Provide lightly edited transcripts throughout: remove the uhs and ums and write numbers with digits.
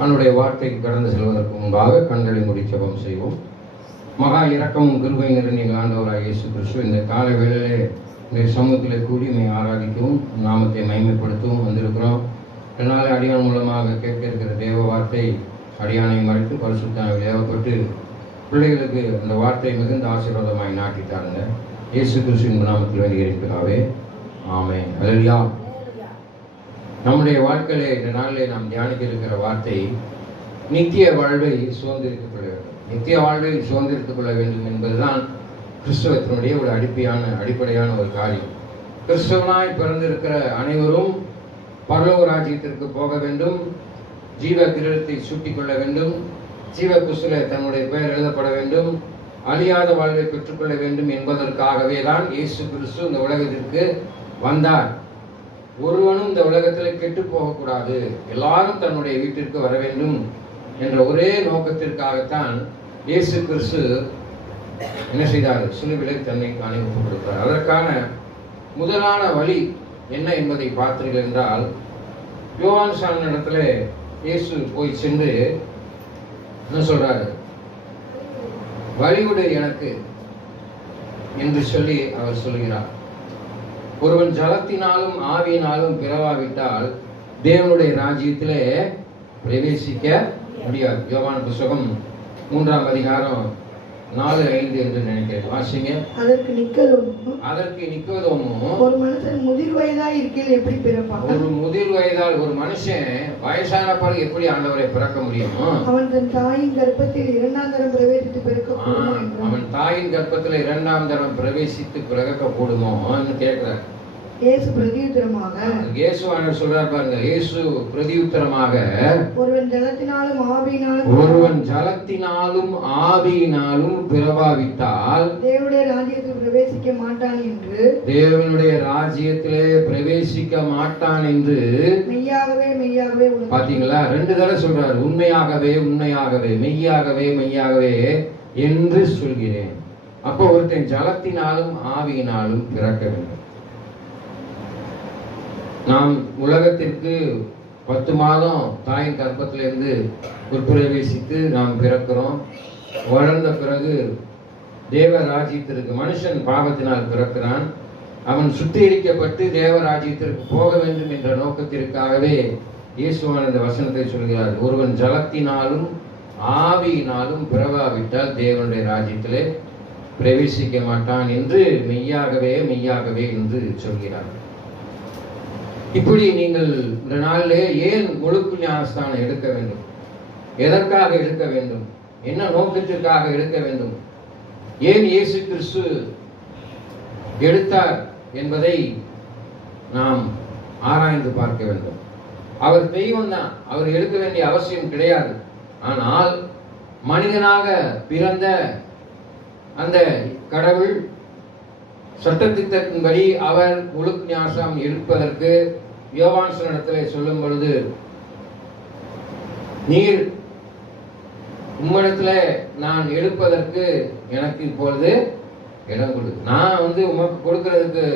அவனுடைய வார்த்தைக்கு கடந்து செல்வதற்கு முன்பாக கண்களை மூடி ஜெபம் செய்வோம். மகா இரக்கமும் கிருபை நிறைந்த எங்கள் ஆண்டவராகிய இயேசு கிறிஸ்து இந்த காலை வேளையிலே இந்த சமூகத்தில் கூடி ஆராதிக்கவும் நாமத்தை மகிமைப்படுத்தவும் வந்திருக்கிறோம். இதனால் அடியான் மூலமாக கேட்க இருக்கிற தேவ வார்த்தை அடியானை மறைத்து பரிசுத்தாவில் ஏவப்பட்டு பிள்ளைகளுக்கு அந்த வார்த்தை மிகுந்த ஆசீர்வாதமாய் நாட்டித்தாருங்க. இயேசு கிறிஸ்துவின் நாமத்தில் வேண்டுகிறீர்களாவே ஆமென். அல்லேலூயா. நம்முடைய வாழ்க்கையிலே இந்த நாளிலே நாம் தியானிக்க இருக்கிற வார்த்தை நித்திய வாழ்வை சுதந்திரித்துக் கொள்ள வேண்டும். நித்திய வாழ்வை சுதந்திரித்துக் கொள்ள வேண்டும் என்பதுதான் கிறிஸ்தவத்தினுடைய ஒரு அடிப்படையான ஒரு காரியம். கிறிஸ்தவனாய் பிறந்திருக்கிற அனைவரும் பரலோக ராஜ்யத்திற்கு போக வேண்டும், ஜீவ கிரீடத்தை சூட்டிக் கொள்ள வேண்டும், ஜீவ புஸ்தகத்திலே தன்னுடைய பெயர் எழுதப்பட வேண்டும், அழியாத வாழ்வை பெற்றுக்கொள்ள வேண்டும் என்பதற்காகவே தான் இயேசு கிறிஸ்து இந்த உலகத்திற்கு வந்தார். ஒருவனும் இந்த உலகத்தில் கெட்டு போகக்கூடாது, எல்லாரும் தன்னுடைய வீட்டிற்கு வர வேண்டும் என்ற ஒரே நோக்கத்திற்காகத்தான் இயேசு கிறிஸ்து என்ன செய்தார்? சிலுவையிலே தன்னை ஒப்புக் கொடுத்தார். அதற்கான முதலான வழி என்ன என்பதை பார்த்தீர்கள் என்றால், யோவான் சாணன் இடத்துல இயேசு போய் சென்று என்ன சொல்றாரு? வழிவிடு எனக்கு என்று சொல்லி அவர் சொல்கிறார். ஒருவன் ஜலத்தினாலும் ஆவியினாலும் பிறவாவிட்டால் தேவனுடைய ராஜ்யத்திலே பிரவேசிக்க முடியாது. யோவான் புத்தகம் 3ஆம் அதிகாரம் 4-5 என்று நினைக்கிறேன். வாசிங்க. அதற்கு நிக்கோதேமு, ஒரு மனுஷன் முதிர் வயதாய் இருக்கையில் எப்படி பிறப்பான்? ஒரு முதிர் வயதால் ஒரு மனுஷன் வயசான பிறகு எப்படி ஆண்டவரை பிறக்க முடியுமோ? அவன் தன் தாயின் கர்ப்பத்தில் 2ஆம் தரம் பிரவேசித்து பிறக்க கூடுமோ? அவன் தாயின் கர்ப்பத்தில் 2ஆம் தரம் பிரவேசித்து பிறக்க கூடுமோ கேட்கிறார். இயேசு பிரதியுத்தரமாக, இயேசுவானவர் சொல்றார் பாருங்க. இயேசு பிரதியுத்தரமாக, ஒருவன் ஜலத்தினாலும் ஆவியினாலும் பிறவாவிட்டால் தேவனுடைய ராஜ்யத்தில் பிரவேசிக்க மாட்டான் என்று, தேவனுடைய ராஜ்யத்திலே பிரவேசிக்க மாட்டான் என்று மெய்யாகவே மெய்யாகவே. பாத்தீங்களா? 2 தடவை சொல்றாரு. உண்மையாகவே உண்மையாகவே, மெய்யாகவே மெய்யாகவே என்று சொல்கிறேன். அப்போ ஒருத்தன் ஜலத்தினாலும் ஆவியினாலும் பிறக்க வேண்டும். நாம் உலகத்திற்கு 10 மாதம் தாயின் கர்ப்பத்திலிருந்து உட்பிரவேசித்து நாம் பிறக்கிறோம். வளர்ந்த பிறகு தேவ ராஜ்யத்திற்கு மனுஷன் பாவத்தினால் பிறக்கிறான். அவன் சுத்திகரிக்கப்பட்டு தேவ ராஜ்யத்திற்கு போக வேண்டும் என்ற நோக்கத்திற்காகவே இயேசுவான் இந்த வசனத்தை சொல்கிறார். ஒருவன் ஜலத்தினாலும் ஆவியினாலும் பிறவாவிட்டால் தேவனுடைய ராஜ்யத்திலே பிரவேசிக்க மாட்டான் என்று மெய்யாகவே மெய்யாகவே என்று சொல்கிறார். இப்படி நீங்கள் இந்த நாளிலே ஏன் முழுக்கு ஞானஸ்தானம் எடுக்க வேண்டும்? எதற்காக எடுக்க வேண்டும்? என்ன நோக்கத்திற்காக எடுக்க வேண்டும்? ஏன் இயேசு கிறிஸ்து எடுத்தார் என்பதை நாம் ஆராய்ந்து பார்க்க வேண்டும். அவர் தெய்வம் தான், அவர் எடுக்க வேண்டிய அவசியம் கிடையாது. ஆனால் மனிதனாக பிறந்த அந்த கடவுள் சட்டத்திட்டத்தின்படி அவர் முழு ஞானம் எடுப்பதற்கு யோவான் இடத்திலே சொல்லும் பொழுது, நீர் உம்மிடத்துல நான் எடுப்பதற்கு எனக்கு இப்பொழுது இடம் கொடு, நான் உமக்கு கொடுக்கிறதுக்கு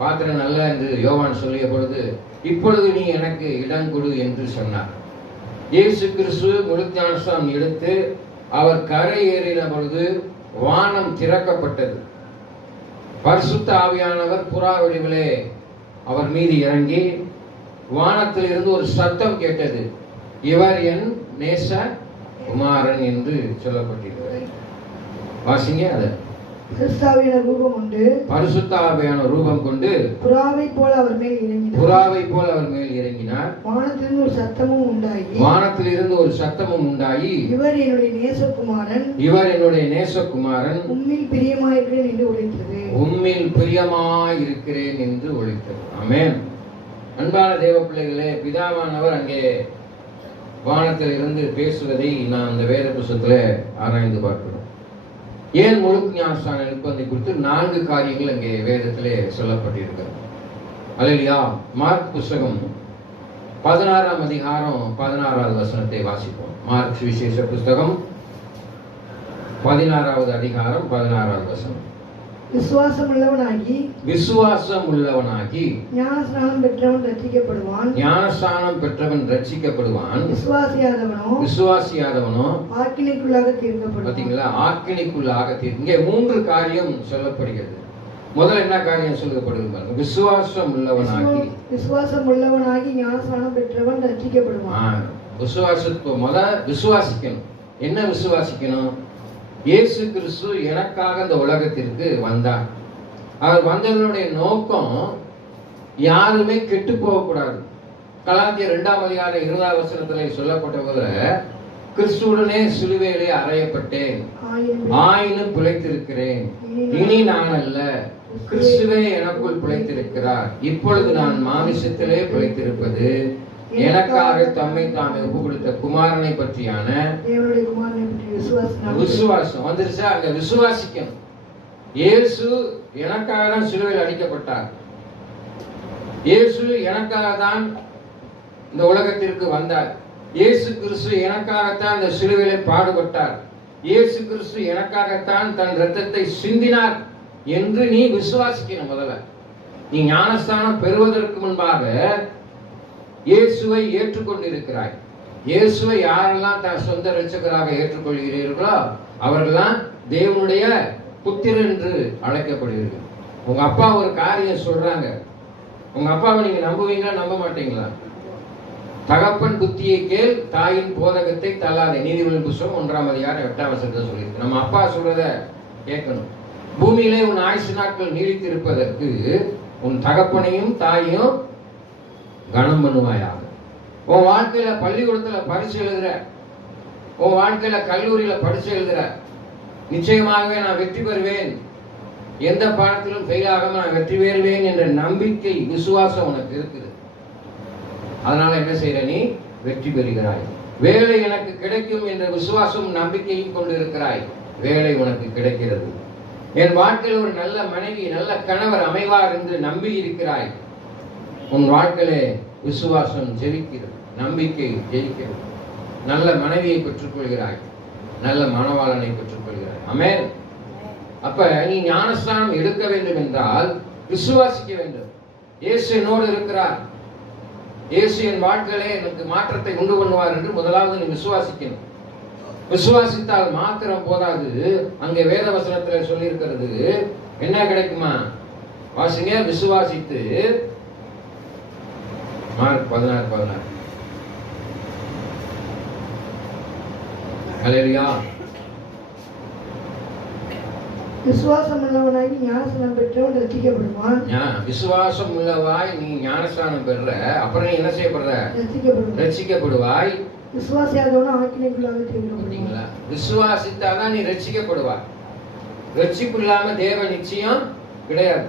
பாத்திரம் நல்ல என்று யோவான் சொல்லிய பொழுது, இப்பொழுது நீ எனக்கு இடம் கொடு என்று சொன்னார். இயேசு கிறிஸ்து முழு ஞானம் எடுத்து அவர் கரை ஏறின பொழுது வானம் திறக்கப்பட்டது. பரிசுத்த ஆவியானவர் புறா வடிவிலே அவர் மீது இறங்கி வானத்தில் இருந்து ஒரு சத்தம் கேட்டது, இவர் என் நேச குமாரன் என்று சொல்லப்பட்டிருக்கிறது. வாசிங்க. அது பரிசுத்த ஆவியான ரூபம் கொண்டு புறாவை போல அவர் மேல் இறங்கினார். வானத்திலிருந்து ஒரு சத்தமும் உண்டாகி, இவர் என்னுடைய நேசகுமாரன், உம்மில் பிரியமாயிருக்கிறேன் என்று ஒலித்தது. ஆமென். அன்பான தேவ பிள்ளைகளே, பிதாவானவர் அங்கே வானத்தில் இருந்து பேசுவதை நான் அந்த வேத புத்தகத்திலே ஆராய்ந்து பார்க்கிறோம். ஏன் முழு ஞானஸ்தானம் எடுப்பதை குறித்து 4 காரியங்கள் அங்கே வேதத்திலே சொல்லப்பட்டிருக்கிறது. அல்லேலூயா. மார்க் புத்தகம் 16ஆம் அதிகாரம் 16வது வசனத்தை வாசிப்போம். மார்க் சுவிசேஷ புத்தகம் 16வது அதிகாரம் 16வது வசனம். விசுவாசம் உள்ளவனாகி ஞானஸ்நானம் பெற்றவன் ரட்சிக்கப்படுவான். விசுவாசியாதவனோ ஆக்கினைக்குள்ளாக தீர்க்கப்படுவான். பாத்தீங்களா? ஆக்கினைக்குள்ளாக இங்கே 3 காரியம் சொல்லப்படுகிறது. முதல்ல என்ன காரியம் சொல்லப்படுகிறது? விசுவாசம் உள்ளவனாகி ஞானஸ்நானம் பெற்றவன் ரட்சிக்கப்படுவான். விசுவாசிக்கணும். என்ன விசுவாசிக்கணும்? இயேசு கிறிஸ்து எனக்காக இந்த உலகத்திற்கு வந்தார். அவர் வந்ததனுடைய நோக்கம் யாருமே கெட்டு போகக்கூடாது. கலாத்தியர் 2:20 சொல்லப்பட்ட போல கிறிஸ்துவுடனே சிலுவையிலே அறையப்பட்டேன், ஆயினும் பிழைத்திருக்கிறேன். இனி நான் அல்ல, கிறிஸ்துவே எனக்குள் பிழைத்திருக்கிறார். இப்பொழுது நான் மாமிசத்திலே பிழைத்திருப்பது எனக்காக தம்மை தாமே ஒப்பு கொடுத்த குமாரனை பற்றியான விசுவாசம் வந்துருச்சா? அங்க விசுவாசிக்கணும். இயேசு எனக்காக தான் சிலுவையில் அடிக்கப்பட்டார். இயேசு எனக்காக தான் இந்த உலகத்திற்கு வந்தார். இயேசு கிறிஸ்து எனக்காகத்தான் இந்த சிலுவையிலே பாடுபட்டார். இயேசு கிறிஸ்து எனக்காகத்தான் தன் இரத்தத்தை சிந்தினார் என்று நீ விசுவாசிக்கணும். முதல்ல நீ ஞானஸ்தானம் பெறுவதற்கு முன்பாக இயேசுவை ஏற்றுக்கொண்டிருக்கிறாய். இயேசுவை யாரெல்லாம் தன் சொந்த இரட்சகராக ஏற்றுக்கொள்கிறீர்களோ அவர்கள்லாம் தேவனுடைய புத்திரர் என்று அழைக்கப்படுவீர்கள். உங்க அப்பா ஒரு காரியம் சொல்றாங்க, உங்க அப்பாவை நீங்க நம்புவீங்களா நம்ப மாட்டீங்களா? தகப்பன் புத்தியை கேள், தாயின் போதகத்தை தள்ளாதே. நீதிமொழிகள் புத்தகம் 1:8 சொல்லியிருக்கு. நம்ம அப்பா சொல்றத கேட்கணும். பூமியிலே உன் ஆயுசு நாட்கள் நீடித்து இருப்பதற்கு உன் தகப்பனையும் தாயையும் கனம் பண்ணுவாயாக. உன் வாழ்க்கையில பள்ளிக்கூடத்துல பரிசு எழுதுற, உன் வாழ்க்கையில கல்லூரியில பரிசு எழுதுற, நிச்சயமாகவே நான் வெற்றி பெறுவேன், எந்த பாடத்திலும் ஃபெயில் ஆகாம நான் வெற்றி பெறுவேன் என்ற நம்பிக்கை விசுவாசம் உனக்கு இருக்குது. அதனால என்ன செய்யற? நீ வெற்றி பெறுகிறாய். வேலை எனக்கு கிடைக்கும் என்ற விசுவாசம் நம்பிக்கையும் கொண்டு இருக்கிறாய். வேலை உனக்கு கிடைக்கிறது. என் வாழ்க்கையில் ஒரு நல்ல மனைவி நல்ல கணவர் அமைவார் என்று நம்பி இருக்கிறாய். உன் வாழ்க்கையிலே விசுவாசம் ஜெயிக்கிறது, நம்பிக்கை ஜெயிக்கிறது. நல்ல மனைவியை பெற்றுக்கொள்கிறாய், நல்ல மணவாளனை பெற்றுக்கொள்கிறாய். ஆமென். அப்ப நீ ஞானஸ்நானம் எடுக்க வேண்டும் என்றால் விசுவாசிக்க வேண்டும். இயேசு என்னோடு இருக்கிறார், இயேசு என் வாழ்க்கையிலே எனக்கு மாற்றத்தை உண்டு பண்ணுவார் என்று முதலாவது நீ விசுவாசிக்கணும். விசுவாசித்தால் மாத்திரம் போதாது. அங்கே வேத வசனத்தில் சொல்லி இருக்கிறது என்ன கிடைக்குமா? வாசிங்க. விசுவாசித்து மார்க் 16:16. ஹல்லேலூயா. விசுவாசம் உள்ளவனாகி ஞானஸ்நானம் பெற்றவன் ரட்சிக்கப்படுவான். விசுவாசம் உள்ளவாய் நீ ஞானஸ்நானம் பெறுற, அப்புறம் நீ என்ன செய்யப்படுற? ரட்சிக்கப்படுவாய். விசுவாசியாதவன ஆக்கினைக்குள்ளாக தீர்க்கப்படுவீங்களா? விசுவாசித்தாதான் நீ ரட்சிக்கப்படுவாய். ரட்சிப்பு இல்லாம தேவ நிச்சயம் கிடையாது.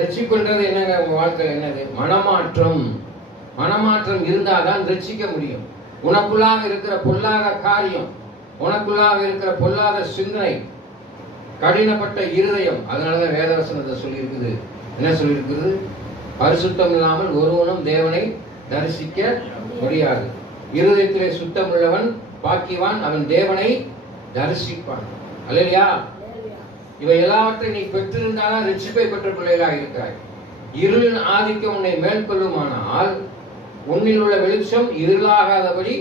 ரட்சிப்புன்றது என்னங்க? உங்க வாழ்க்கையில் என்னது? மனமாற்றம். மனமாற்றம் இருந்தாதான் ரட்சிக்க முடியும். உனக்குள்ளாக இருக்கிற பொல்லாத காரியம், உனக்குள்ளாக இருக்கிற பொல்லாத சிந்தனை, கடினப்பட்ட இருதயம். அதனாலதான் வேதவசனத்தை சொல்லி இருக்குது. என்ன சொல்லி இருக்குது? பரிசுத்தம் இல்லாமல் ஒருவனும் தேவனை தரிசிக்க முடியாது. இருதயத்திலே சுத்தம் உள்ளவன் பாக்கியவான், அவன் தேவனை தரிசிப்பான். அல்லேலூயா. இவை எல்லாவற்றை நீ பெற்றிருந்தாலும் ரட்சிப்பை பெற்ற பிள்ளைகளாக இருக்கிறாய். இருளின் ஆதிக்கம் உன்னை மேற்கொள்ளுமானால் உன்னில் உள்ள வெளிச்சம் இருளாகாதபடி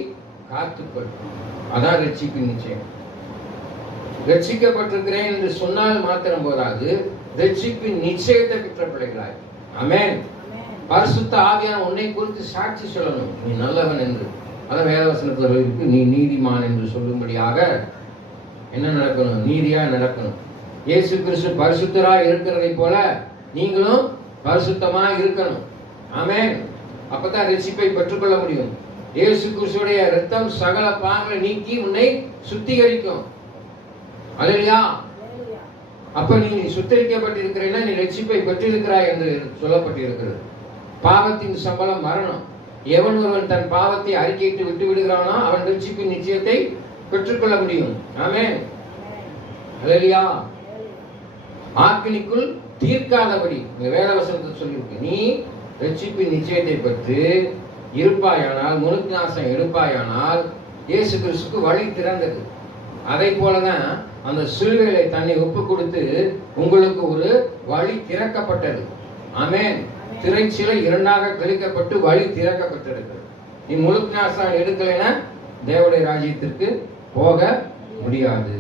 காத்துக்கொள். அதான் ரட்சிப்பின் நிச்சயம். ரட்சிக்கப்பட்டிருக்கிறேன் என்று சொன்னால் மாத்திரம் போதாது, ரட்சிப்பின் நிச்சயத்தை பெற்ற பிள்ளைகளாய். ஆமென். பரிசுத்த ஆவியான உன்னை குறித்து சாட்சி சொல்லணும், நீ நல்லவன் என்று. அதான் வேதவசனத்தில் இருக்கு. நீ நீதிமான் என்று சொல்லும்படியாக என்ன நடக்கணும்? நீதியா நடக்கணும். இயேசு கிறிஸ்து பரிசுத்தராய் இருக்கிறதை போல நீங்களும் பரிசுத்தமாய் இருக்கணும். ஆமென். அப்பதான் ரட்சிப்பை பெற்றுக்கொள்ள முடியும். இயேசு கிறிஸ்துடைய இரத்தம் சகல பாவங்களை நீக்கி உன்னை சுத்திகரிக்கும். அல்லேலூயா. அப்ப நீ சுத்திகரிக்கப்பட்டிருக்கிறேன்னா நீ ரட்சிப்பை பெற்றிருக்கிறாய் என்று சொல்லப்பட்டிருக்கிறது. பாவத்தின் சம்பளம் மரணம். எவன் ஒருவன் தன் பாவத்தை அறிக்கையிட்டு விட்டு விடுகிறானோ அவன் ரட்சிப்பின் நிச்சயத்தை பெற்றுக்கொள்ள முடியும். ஆமென். அல்லேலூயா. ஆக்கினிக்குள் தீர்க்காதபடி வேதவசனத்தை சொல்லியிருக்கு. நீ ரட்சிப்பின் நிச்சயத்தை பெற்று இருப்பாயானால், முழுநாசம் எடுப்பாயானால் இயேசு கிறிஸ்துக்கு வழி திறந்தது. அதை போலதான் அந்த சிலுவையிலே தன்னை ஒப்பு கொடுத்து உங்களுக்கு ஒரு வழி திறக்கப்பட்டது. ஆமென். திரைச்சிலை இரண்டாக கிழிக்கப்பட்டு வழி திறக்கப்பட்டிருக்கிறது. நீ முழு ஞானஸ்நானம் எடுக்கலைன்னா தேவனுடைய ராஜ்யத்திற்கு போக முடியாது.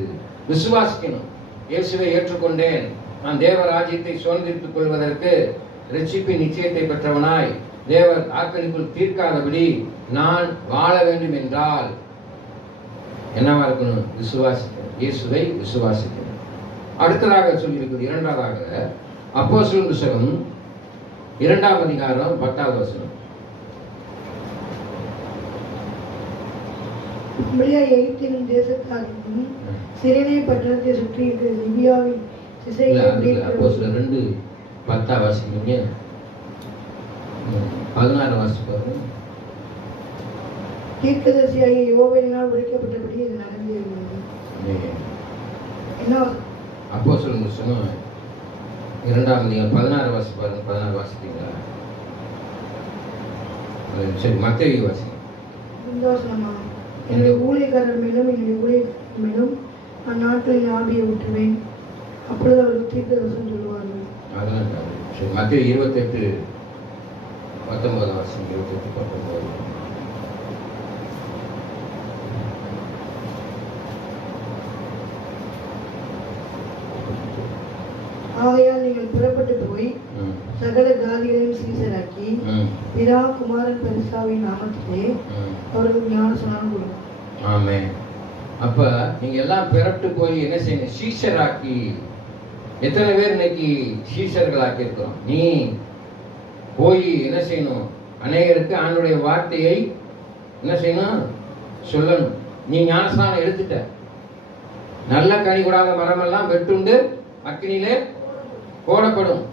விசுவாசிக்கணும். இயேசுவை ஏற்றுக்கொண்டேன், நான் தேவ ராஜ்யத்தை சுதந்திரித்துக் கொள்வதற்கு ரட்சிப்பின் நிச்சயத்தை பெற்றவனாய் தேவர் ஆக்கணிக்குள் தீர்க்காதபடி நான் வாழ வேண்டும் என்றால் என்னவா இருக்கணும்? விசுவாசிக்கணும். இயேசுவை விசுவாசிக்கணும். அடுத்ததாக சொல்லியிருக்கிறது இரண்டாவதாக அப்போஸ்தலர் புத்தகம் 2ஆம் அதிகாரம் 10வது வசனம். எகிப்தின் தேசத்தாருக்கும் சிரேனே பட்டணத்தை சுற்றி இருக்கிற லிபியாவின் அப்போஸ்தலர் 2:10 வாசிக்கிறீங்க. 16 வாசிப்பாரு. தீர்க்கதரிசியாகிய யோவேலினால் உரைக்கப்பட்டபடி இது நடந்தது. என்ன அப்போஸ்தலர் புத்தகம் 2ஆம் அதிகாரம் 16 வாசிப்பாரு. 16 வாசிக்கிறீங்களா? சரி, மத்தேயு வாசிங்க. என்னுடைய ஊழியக்காரர் மேலும் என்னுடைய ஊழியக்காரர் மேலும் அந்நாட்களில் ஆவியை ஊற்றுவேன், அப்பொழுது அவர்கள் தீர்க்கதரிசனம் சொல்லுவார்கள். அதெல்லாம் சரி, மத்தேயு 28:19 வாசிங்க. 28:19. ஆகையால் நீங்கள் புறப்பட்டு போய் சகல ஜாதிகளையும் சீசராக்கி பிதா குமாரன் பரிசுத்தாவின் நாமத்திலே அவர்களுக்கு ஞானஸ்நானம் கொடுக்கும். ஆமென். அப்ப நீங்க எல்லாம் புறப்பட்டு போய் என்ன செய்யணும்? சீஷராக்கி. எத்தனை பேர் இன்னைக்கு சீஷர்களாக்கி இருக்கிறோம்? நீ போய் என்ன செய்யணும்? அநேகருக்கு ஆண்டவருடைய வார்த்தையை என்ன செய்யணும்? சொல்லணும். நீ ஞானஸ்நானம் எடுத்துட்ட, நல்ல கனி கூடாத மரமெல்லாம் வெட்டுண்டு அக்கினியிலே போடப்படும்.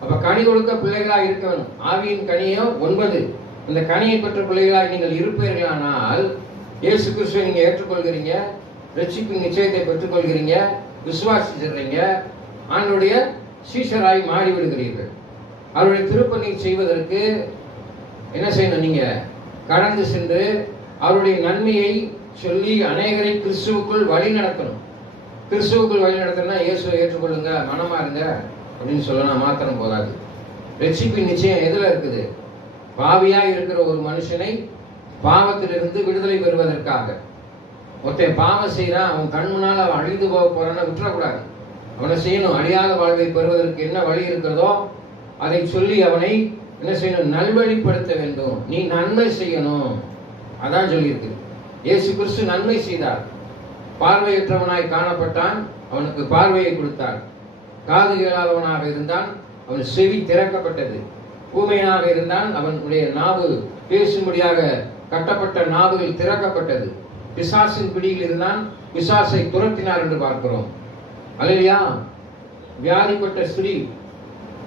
அப்ப கனி கொடுக்க பிள்ளைகளாக இருக்க வேணும். ஆவியின் கனியோ 9. இந்த கனியை பெற்ற பிள்ளைகளாக நீங்கள் இருப்பீர்களானால் இயேசு கிறிஸ்துவை நீங்க ஏற்றுக்கொள்கிறீங்க, ரட்சிப்பின் நிச்சயத்தை பெற்றுக்கொள்கிறீங்க, விசுவாசிக்கிறீங்க, ஆண்டவருடைய சீஷராய் மாறி விடுகிறீர்கள். அவருடைய திருப்பணி செய்வதற்கு என்ன செய்யணும்? நீங்க கடந்து சென்று அவருடைய நன்மையை சொல்லி அநேகரை கிறிஸ்துவுக்குள் வழி நடத்தணும். கிறிஸ்துவுக்குள் வழி நடத்தினா இயேசுவை ஏற்றுக்கொள்ளுங்க, மனமா இருங்க அப்படின்னு சொல்லலாம் மாத்திரம் போதாது. ரட்சிப்பின் நிச்சயம் எதுல இருக்குது? பாவியா இருக்கிற ஒரு மனுஷனை பாவத்திலிருந்து விடுதலை பெறுவதற்காக. ஒருத்தன் பாவம் செய்யறான், அவன் கண் முன்னால் அவன் அழிந்து போக போறான்னு விட்டுறக்கூடாது. அவனை செய்யணும். அழியாத வாழ்வை பெறுவதற்கு என்ன வழி இருக்கிறதோ அதை சொல்லி அவனை என்ன செய்யணும்? நல்வழிப்படுத்த வேண்டும். நீ நன்மை செய்யணும். அதான் சொல்லியிருக்கு. இயேசு கிறிஸ்து நன்மை செய்தார். பார்வையற்றவனாய் காணப்பட்டான், அவனுக்கு பார்வையை கொடுத்தார். காது கேளாதவனாக இருந்தான், அவன் செவி திறக்கப்பட்டது. ஊமையனாக இருந்தான், அவனுடைய நாவு பேசும்படியாக கட்டப்பட்ட நாவுகள் திறக்கப்பட்டது. பிசாசின் பிடியில் இருந்தான், பிசாசை துரத்தினார் என்று பார்க்கிறோம். அல்லேலூயா. வியாதிப்பட்ட ஸ்திரீ,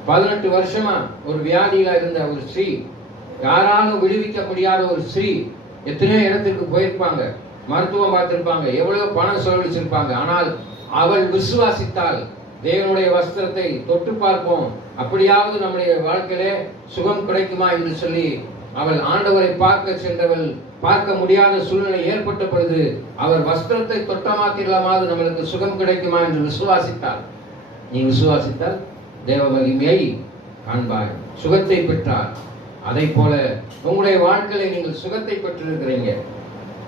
18 வருஷமா ஒரு வியாதியில இருந்த ஒரு ஸ்திரீ, யாராலும் விடுவிக்க முடியாத ஒரு ஸ்திரீ, எத்தனையோ இடத்திற்கு போயிருப்பாங்க, மருத்துவம் பார்த்திருப்பாங்க, எவ்வளவு பணம் செலவழிச்சிருப்பாங்க. ஆனால் அவள் விசுவாசித்தால் தேவனுடைய வஸ்திரத்தை தொட்டு பார்ப்போம், அப்படியாவது நம்முடைய வாழ்க்கையிலே சுகம் கிடைக்குமா என்று சொல்லி அவள் ஆண்டவரை பார்க்க சென்றவள். பார்க்க முடியாத சூழ்நிலை ஏற்பட்ட பொழுது அவர் வஸ்திரத்தை தொட்ட மாத்திரமாவது நம்மளுக்கு சுகம் கிடைக்குமா என்று விசுவாசித்தாள். நீ விசுவாசித்தால் தேவ மகிமையை காண்பாய், சுகத்தை பெற்றார். அதை போல உங்களுடைய வாழ்க்கையில நீங்கள் சுகத்தை பெற்றிருக்கிறீங்க,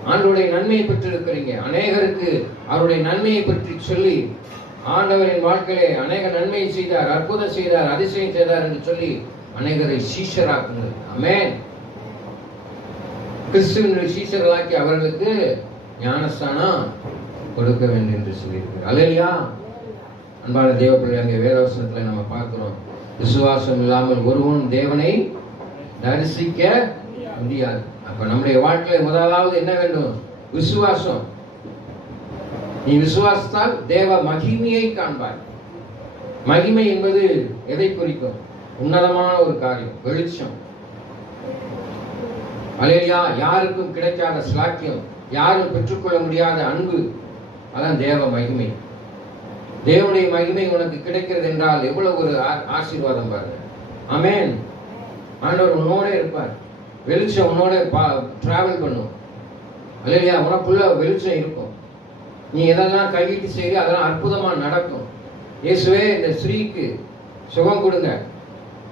ஆண்டவருடைய நன்மையை பெற்றிருக்கிறீங்க. அநேகருக்கு அவருடைய நன்மையை பற்றி சொல்லி ஆண்டவரின் வாழ்க்கையிலே அநேக நன்மையை செய்தார், அற்புதம் செய்தார், அதிசயம் செய்தார் என்று சொல்லி அநேகரை சீஷராக்குங்கள். ஆமென். கிறிஸ்துவினுடைய சீஷர்களாக்கி அவர்களுக்கு ஞானஸ்தானம் கொடுக்க வேண்டும் என்று சொல்லியிருக்கிறார். அல்லேலூயா. அன்பான தேவ பிள்ளை, அங்கே வேதவசனத்துல நம்ம பார்க்கிறோம், விசுவாசம் இல்லாமல் ஒருவனும் தேவனை தரிசிக்க முடியாது. அப்ப நம்முடைய வாழ்க்கையில முதலாவது என்ன வேண்டும்? விசுவாசம். நீ விசுவாசித்தால் தேவ மகிமையை காண்பாய். மகிமை என்பது எதை குறிக்கும்? உன்னதமான ஒரு காரியம், வெளிச்சம். அல்லேலூயா. யாருக்கும் கிடைக்காத ஸ்லாக்கியம், யாரும் பெற்றுக்கொள்ள முடியாத அன்பு, அதான் தேவ மகிமை. தேவனுடைய மகிமை உனக்கு கிடைக்கிறது என்றால் எவ்வளவு ஒரு ஆசீர்வாதம் பாருங்க. ஆமென். ஆண்டவர் உன்னோட இருப்பார், வெளிச்சம் உன்னோட டிராவல் பண்ணும். அல்லேலூயா. உனக்குள்ள வெளிச்சம் இருக்கும். நீ எதெல்லாம் கையிட்டு செய்ய அதெல்லாம் அற்புதமா நடக்கும். இயேசுவே இந்த ஸ்திரீக்கு சுகம் கொடுங்க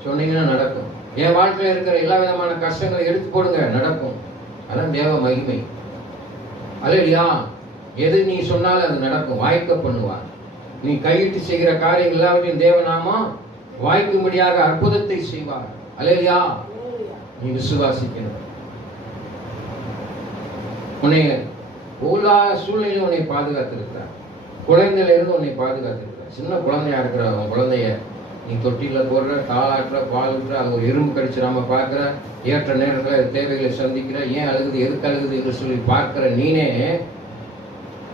சொன்னீங்கன்னா நடக்கும். என் வாழ்க்கையில் இருக்கிற எல்லா விதமான கஷ்டங்களை எடுத்து போடுங்க, நடக்கும். அதான் தேவ மகிமை. அல்லேலூயா. எது நீ சொன்னாலும் அது நடக்கும், வாய்க்க பண்ணுவார். நீ கையிட்டு செய்கிற காரியங்கள் எல்லாவற்றையும் தேவநாமா வாய்க்கும்படியாக அற்புதத்தை செய்வார். அல்லேலூயா. நீ விசுவாசிக்கணும். உன்னை எல்லா சூழ்நிலையும் உன்னை பாதுகாத்திருக்கிறார். குழந்தையில இருந்து உன்னை பாதுகாத்திருக்கிறார். சின்ன குழந்தையா இருக்கிற உன் குழந்தைய நீ தொட்டில போடுற, தாளாட்டுற, பால் ஊற்றுற, அது ஒரு எறும்பு கடிச்சிடாம பார்க்குற, ஏற்ற நேரத்தில் தேவைகளை சந்திக்கிற, ஏன் அழுகுது எதுக்கு அழுகுது என்று சொல்லி பார்க்கிற நீனே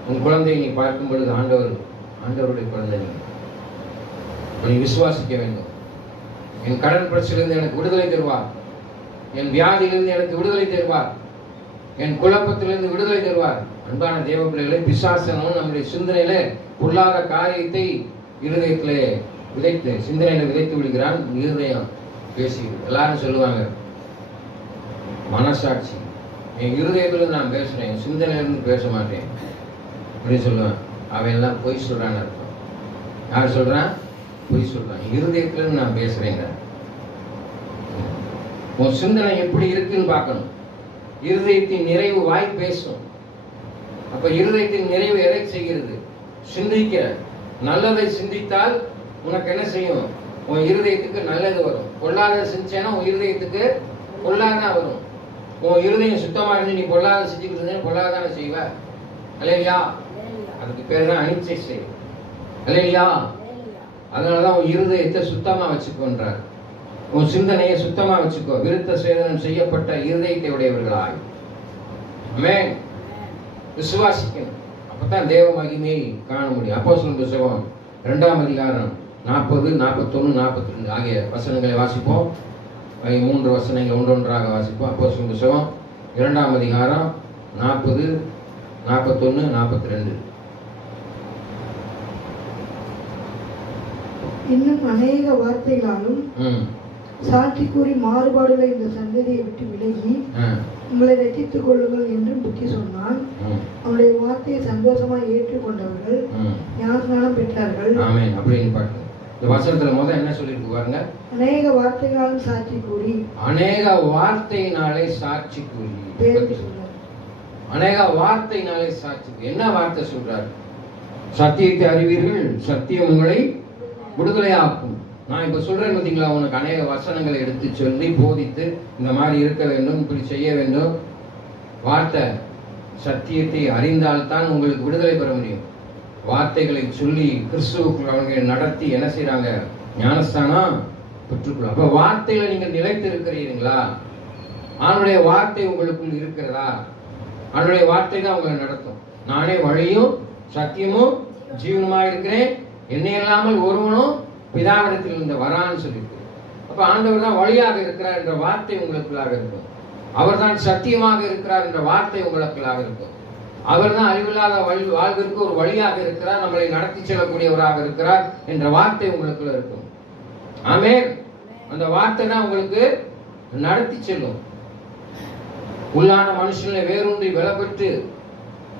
உன் குழந்தையை நீ பார்க்கும் பொழுது ஆண்டவருடைய குழந்தை நீ விசுவாசிக்க வேண்டும். என் கடன் பிரச்சனையிலிருந்து எனக்கு விடுதலை தருவார், என் வியாதியிலிருந்து எனக்கு விடுதலை தருவார், என் குழப்பத்திலிருந்து விடுதலை தருவார். அன்பான தேவ பிள்ளைகளை, பிசாசனும் நம்முடைய சிந்தனையில பொல்லாத காரியத்தை இருதயத்திலே விதைத்து சிந்தனையில விதைத்து விடுகிறான். இருதயம் பேசுகிறது. எல்லாரும் சொல்லுவாங்க மனசாட்சி, என் இருதயத்துல நான் பேசுறேன், என் சிந்தனையில இருந்து பேச மாட்டேன் அப்படின்னு சொல்லுவேன். அவன் எல்லாம் பொய் சொல்றான்னு அர்த்தம். யார் சொல்றான்? பொய் சொல்றான். இருதயத்துல இருந்து நான் பேசுறேங்க. உன் சிந்தனை எப்படி இருக்குன்னு பார்க்கணும். இருதயத்தின் நிறைவு வாய் பேசும். அப்ப இருதயத்தின் நிறைவு எதை செய்கிறது? சிந்திக்கிற நல்லதை சிந்தித்தால் உனக்கு என்ன செய்யும்? உன் இருதயத்துக்கு நல்லது வரும். பொல்லாத சிந்திச்சேன்னா உன் இருதயத்துக்கு பொல்லாத வரும். உன் இருதயம் சுத்தமா இருந்து நீ பொல்லாத செஞ்சுக்கிட்டு பொல்லாதான செய்வ. அல்லேலூயா. அதுக்கு பேர் தான் அனிச்சை செய். அல்லேலூயா. அதனாலதான் உன் இருதயத்தை சுத்தமா வச்சுக்கோன்றார். உன் சிந்தனையை சுத்தமா வச்சுக்கோ. விருத்த சேதனம் செய்யப்பட்ட இருதயத்தை உடையவர்களாய். ஆமென். விசுவாசிக்கணும். அப்பதான் தேவ மகிமையை காண முடியும். அப்போஸ்தலர் புத்தகம் 2ஆம் அதிகாரம் 40, 41, 42 ஆகிய வசனங்களை வாசிப்போம். 3 வசனங்கள் ஒன்றொன்றாக வாசிப்போம். அப்போஸ்தலர் புத்தகம் 2ஆம் அதிகாரம் 40, 41, 42. இன்னும் அநேக வார்த்தைகளாலும் சாட்சி கூறி மாறுபாடுள்ள இந்த சந்ததியை விட்டு விலகி உங்களை ரட்சித்துக் கொள்ளுங்கள் என்று புத்தி சொன்னான். அவருடைய வார்த்தையை சந்தோஷமாக ஏற்றுக்கொண்டவர்கள் ஞானஸ்நானம் பெற்றார்கள். ஆமென். அப்படின்னு பாருங்க. இந்த வசனத்துல முதல்ல என்ன சொல்லிருக்கு பாருங்க. அநேக வார்த்தைகளாலும் சாட்சி கூறி. அநேக வார்த்தையினாலே சாட்சி கூறி. அநேக வார்த்தையினாலே சாட்சி. என்ன வார்த்தை சொல்றாரு? சத்தியத்தை அறிவீர்கள், சத்தியம் உங்களை விடுதலையாக்கும். நான் இப்ப சொல்றேன் பார்த்தீங்களா, உனக்கு அநேக வசனங்களை எடுத்து சொல்லி போதித்து இந்த மாதிரி இருக்க வேண்டும், இப்படி செய்ய வேண்டும். வார்த்தை சத்தியத்தை அறிந்தால்தான் உங்களுக்கு விடுதலை பெற முடியும். வார்த்தைகளை சொல்லி கிறிஸ்துவுக்கு அவங்க நடத்தி என்ன செய்யறாங்க? ஞானஸ்தானம் பெற்றுக்கொள்ள. அப்ப வார்த்தையில நீங்கள் நிலைத்து இருக்கிறீர்களா? அவனுடைய வார்த்தை உங்களுக்குள் இருக்கிறதா? அவனுடைய வார்த்தை தான் உங்களை நடத்தும். நானே வழியும் சத்தியமும் ஜீவனுமா இருக்கிறேன், என்னை இல்லாமல் ஒருவனும் பிதாவிடத்தில் இருந்து வரான்னு சொல்லிட்டு. அப்ப ஆண்டவர் தான் வழியாக இருக்கிறார் என்ற வார்த்தை உங்களுக்குள்ளாக இருக்கும். அவர் தான் சத்தியமாக இருக்கிறார் என்ற வார்த்தை உங்களுக்குள்ளாக இருக்கும். அவர் தான் அறிவில்லாத வாழ்விற்கு ஒரு வழியாக இருக்கிறார், நம்மளை நடத்தி செல்லக்கூடியவராக இருக்கிறார் என்ற வார்த்தை உங்களுக்குள்ள இருக்கும். ஆமென். அந்த வார்த்தை தான் உங்களுக்கு நடத்தி செல்லும். உள்ளான மனுஷனை வேரூன்றி பலப்பட்டு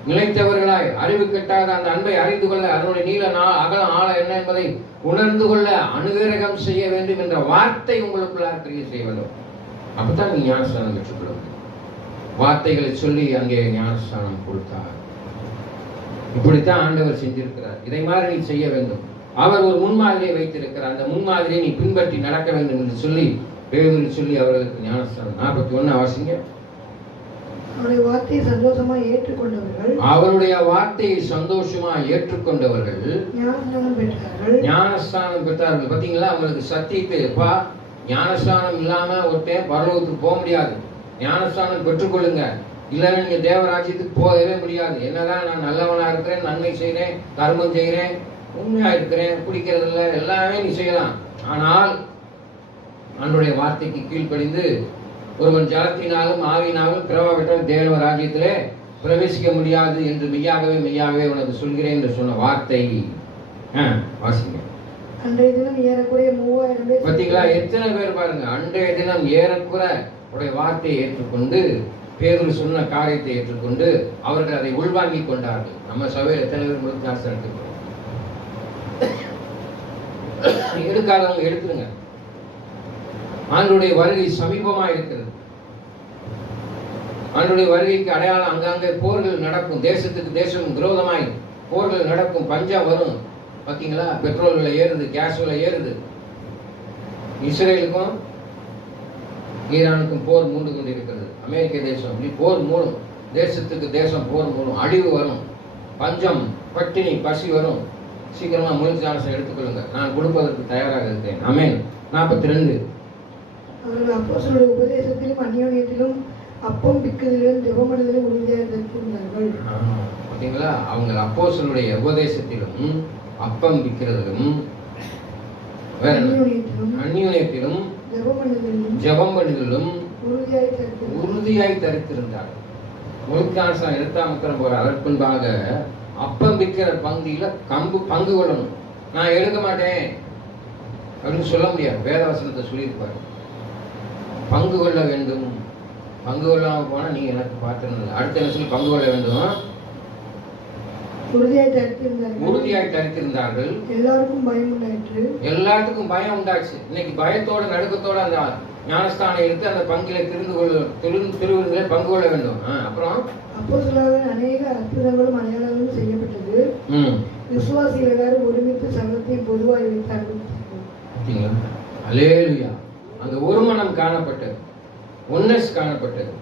நிலைத்தவர்களாய் அறிவு கெட்டாத அந்த அன்பை அறிந்து கொள்ள, அதனுடைய நீள அகலம் ஆழ என்ன என்பதை உணர்ந்து கொள்ள அனுகிரகம் செய்ய வேண்டும் என்ற வார்த்தை உங்களுக்குள்ளாக கிரியை செய்ய வேண்டும். அப்பதான் நீ ஞானஸ்தானம் பெற்றுக்கொள்ள முடியும். வார்த்தைகளை சொல்லி அங்கே ஞானஸ்தானம் கொடுத்தார். இப்படித்தான் ஆண்டவர் செஞ்சிருக்கிறார். இதை மாதிரி நீ செய்ய வேண்டும். அவர் ஒரு முன்மாதிரியை வைத்திருக்கிறார். அந்த முன்மாதிரியை நீ பின்பற்றி நடக்க வேண்டும் என்று சொல்லி பேதுரு சொல்லி அவர்களுக்கு ஞானஸ்தானம். 41 வாசிங்க. அவருடைய வார்த்தையை சந்தோஷமா ஏற்றுக்கொண்டவர்கள் ஞானஸ்தானம் பெற்றார்கள். பாத்தீங்களா? அவங்களுக்கு சத்தியத்தை ஞானஸ்தானம் இல்லாம ஒருத்தன் பரலோகத்துக்கு போக முடியாது. ஞானஸ்தானம் பெற்றுக்கொள்ளுங்க. இல்லைன்னா நீங்க தேவராஜ்யத்துக்கு போகவே முடியாது. என்னதான் நான் நல்லவனா இருக்கிறேன், நன்மை செய்யறேன், கர்மம் செய்யறேன், உண்மையா இருக்கிறேன், குடிக்கிறது இல்லை, எல்லாமே நீ செய்யலாம். ஆனால் அவனுடைய வார்த்தைக்கு கீழ்ப்படிந்து ஒருவன் ஜலத்தினாலும் ஆவியினாலும் பிறவாவிட்டால் தேவ ராஜ்யத்திலே பிரவேசிக்க முடியாது என்று மெய்யாகவே உனக்கு சொல்கிறேன் என்று சொன்ன வார்த்தை வாசிங்க. அன்றைய தினம் ஏறக்குறைய 3000 பேர். பாத்தீங்களா? எத்தனை பேர் பாருங்க. அன்றைய தினம் ஏறக்குறை உடைய வார்த்தையை ஏற்றுக்கொண்டு பேதுரு சொன்ன காரியத்தை ஏற்றுக்கொண்டு அவர்கள் அதை உள்வாங்கிக் கொண்டார்கள். நம்ம சபையில் எத்தனை பேர் முழுக்க ஞானஸ்தானம் எடுத்துக்கிறோம்? எடுக்காதவங்க எடுத்துருங்க. ஆண்டவருடைய வருகை சமீபமா இருக்கிறது. ஆண்டவருடைய வருகைக்கு அடையாளம் அங்கங்கே போர்கள் நடக்கும். தேசத்துக்கு தேசம் விரோதமாய் போர்கள் நடக்கும். பஞ்சம் வரும். பார்த்தீங்களா? பெட்ரோல் விலை ஏறுது, கேஸ் விலை ஏறுது. இஸ்ரேலுக்கும் ஈரானுக்கும் போர் மூண்டு கொண்டு இருக்கிறது. அமெரிக்க தேசம் இப்படி போர் மூடும். தேசத்துக்கு தேசம் போர் மூடும். அழிவு வரும், பஞ்சம், பட்டினி, பசி வரும். சீக்கிரமா முழுக்க ஞானஸ்தானம் எடுத்துக்கொள்ளுங்க. நான் கொடுப்பதற்கு தயாராக இருக்கேன். ஆமென். 42. அவர்கள் அப்போஸ்தலருடைய உபதேசத்திலும் அந்யோன்யத்திலும் அப்பம் பிக்குதலிலும் ஜெபமடுதலிலும் உறுதியாக இருந்தார்கள். பார்த்தீங்களா? அவங்க அப்போஸ்தலருடைய உபதேசத்திலும் அப்பம் பிக்கிறதிலும் அந்யோன்யத்திலும் ஜெபம் பண்ணுதலிலும் உறுதியாய் தரித்திருந்தார்கள். முழுக்க ஞானஸ்தானம் எடுத்தா மாத்திரம் போற, அதற்கு முன்பாக அப்பம் விற்கிற பந்தியில பங்கு கொள்ளணும். நான் எடுக்க மாட்டேன் அப்படின்னு சொல்ல முடியாது. வேதவசனத்தை சொல்லியிருப்பாரு. பங்கு கொள்ள வேண்டும். பங்கு கொள்ளாம போனா நீங்க எனக்கு பார்த்து அடுத்த என்ன சொல்லி பங்கு கொள்ள வேண்டும். உறுதியாய் தரித்திருந்தார்கள். எல்லாருக்கும் பயம் உண்டாயிற்று. எல்லாத்துக்கும் பயம் உண்டாச்சு. இன்னைக்கு பயத்தோட நடுக்கத்தோட அந்த ஞானஸ்தானம் எடுத்து அந்த பங்கில திருவிருந்திலே பங்கு கொள்ள வேண்டும். அப்புறம் அப்போஸ்தலர்கள் அநேக அற்புதங்களும் அடையாளங்களும் செய்யப்பட்டது. விசுவாசிகள் எல்லாரும் ஒருமித்து சகலத்தையும் பொதுவாக வைத்தார்கள். அல்லேலூயா. அந்த ஒருமனம் காணப்பட்டது, ஒன்னஸ் காணப்பட்டது.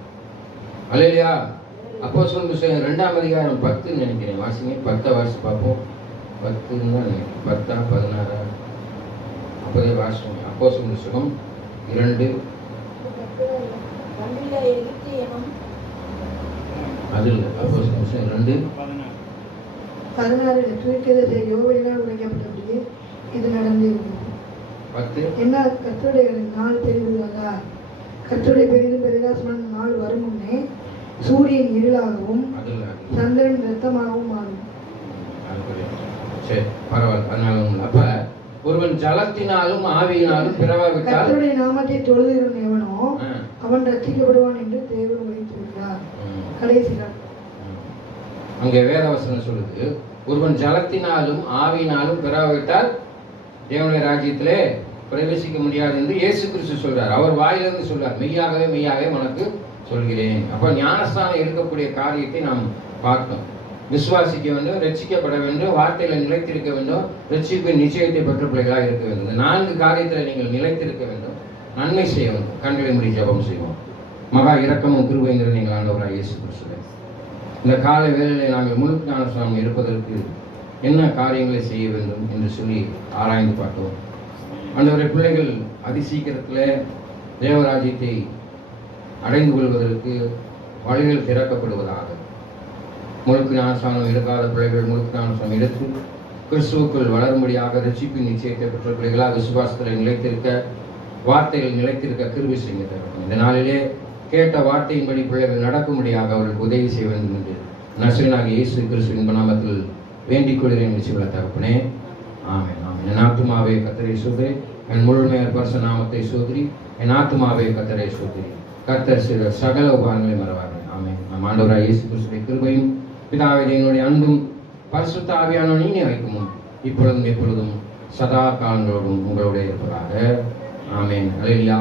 அல்லேலூயா. அப்போஸ்தலர் புத்தகம் 2ஆம் அதிகாரம் 10 நினைக்கிறேன். வாசிங்க. 10 வாசி பார்ப்போம். 10 தான் 10 16 அப்போதே வாசிங்க. அப்போஸ்தலர் புத்தகம் 2 அதில் அப்போஸ்தலர் புத்தகம் 2:16 தூக்கியதை யோவேலினால் உரைக்கப்பட்டபடியே இது நடந்திருக்கிறது. 10 என்ன கர்த்தருடைய நாள் பெரிதுள்ளதா? கர்த்தருடைய பெரிதும் பெரிதாசமான நாள் வரும் முன்னே சூரியன் இருளாகவும் சந்திரன் இரத்தமாகவும் மாறும். சரி, பரவாயில்ல. அதனால அப்ப ஒருவன் ஜலத்தினாலும் ஆவியினாலும் பிறவாவிட்டால் கர்த்தருடைய நாமத்தை தொழுகிறவன் எவனோ அவன் ரட்சிக்கப்படுவான் என்று தேவன் உரைத்திருக்கிறார். கடைசியில் அங்கே வேதவசனம் சொல்லுது, ஒருவன் ஜலத்தினாலும் ஆவியினாலும் பிறவாவிட்டால் தேவனுடைய ராஜ்யத்திலே பிரவேசிக்க முடியாது என்று இயேசு கிறிஸ்து சொல்றார். அவர் வாயிலிருந்து சொல்றார், மெய்யாகவே மெய்யாகவே உனக்கு சொல்கிறேன். அப்ப ஞானஸ்தானம் எடுக்கக்கூடிய காரியத்தை நாம் பார்த்தோம். விசுவாசிக்க வேண்டும், ரட்சிக்கப்பட வேண்டும், வார்த்தையில நிலைத்திருக்க வேண்டும், ரட்சிப்பின் நிச்சயத்தை பெற்ற பிள்ளைகளாக இருக்க வேண்டும். இந்த 4 காரியத்தில் நீங்கள் நிலைத்திருக்க வேண்டும், நன்மை செய்ய வேண்டும். கண்களை மூடி ஜெபம் செய்வோம். மகா இரக்கமும் கிருபையும் நிறைந்த ஆண்டவராகிய இயேசு கிறிஸ்துவே, இந்த காலை வேளையிலே நாங்கள் முழு ஞானஸ்தானம் எடுப்பதற்கு என்ன காரியங்களை செய்ய வேண்டும் என்று சொல்லி ஆராய்ந்து பார்த்தோம். ஆண்டவரே, பிள்ளைகள் அதிசீக்கிரத்தில் தேவராஜ்யத்தை அடைந்து கொள்வதற்கு வழிகள் திறக்கப்படுவதாக. முழுக்க ஞானஸ்தானம் எடுக்காத பிள்ளைகள் முழுக்க ஞானஸ்தானம் எடுத்து கிறிஸ்துவுக்குள் வளரும்படியாக ரட்சிப்பின் நிச்சயத்தை பெற்ற பிள்ளைகளாக விசுவாசத்தில் நிலைத்திருக்க, வார்த்தைகள் நிலைத்திருக்க கிருபை செய்ய தரும். இந்த நாளிலே கேட்ட வார்த்தையின்படி பிள்ளைகள் நடக்கும்படியாக அவர்களுக்கு உதவி செய்ய வேண்டும் என்று நசரேயனாகிய இயேசு கிறிஸ்துவின் நாமத்தில் வேண்டிக் கொள்கிறேன். நிச்சயமுள்ள தகப்பனே, ஆமென். ஆமென். என் ஆத்துமாவே கர்த்தரை சோதரி, என் முழுமையான பரிசுத்த நாமத்தை சோதரி, என் ஆத்துமாவே கர்த்தரை சோதரி. கர்த்தர் செய்த சகல உபகாரங்களை மறவார்கள். ஆமென். நம் ஆண்டவராகிய இயேசு கிறிஸ்துவின் கிருபையும் பிதாவே தேவனுடைய அன்பும் பரிசுத்த ஆவியானவரின் இனிய ஐக்கியமும் இப்பொழுதும் எப்பொழுதும் சதா காலங்களோடும் உங்களோட இருப்பதாக. ஆமென். அல்லேலூயா.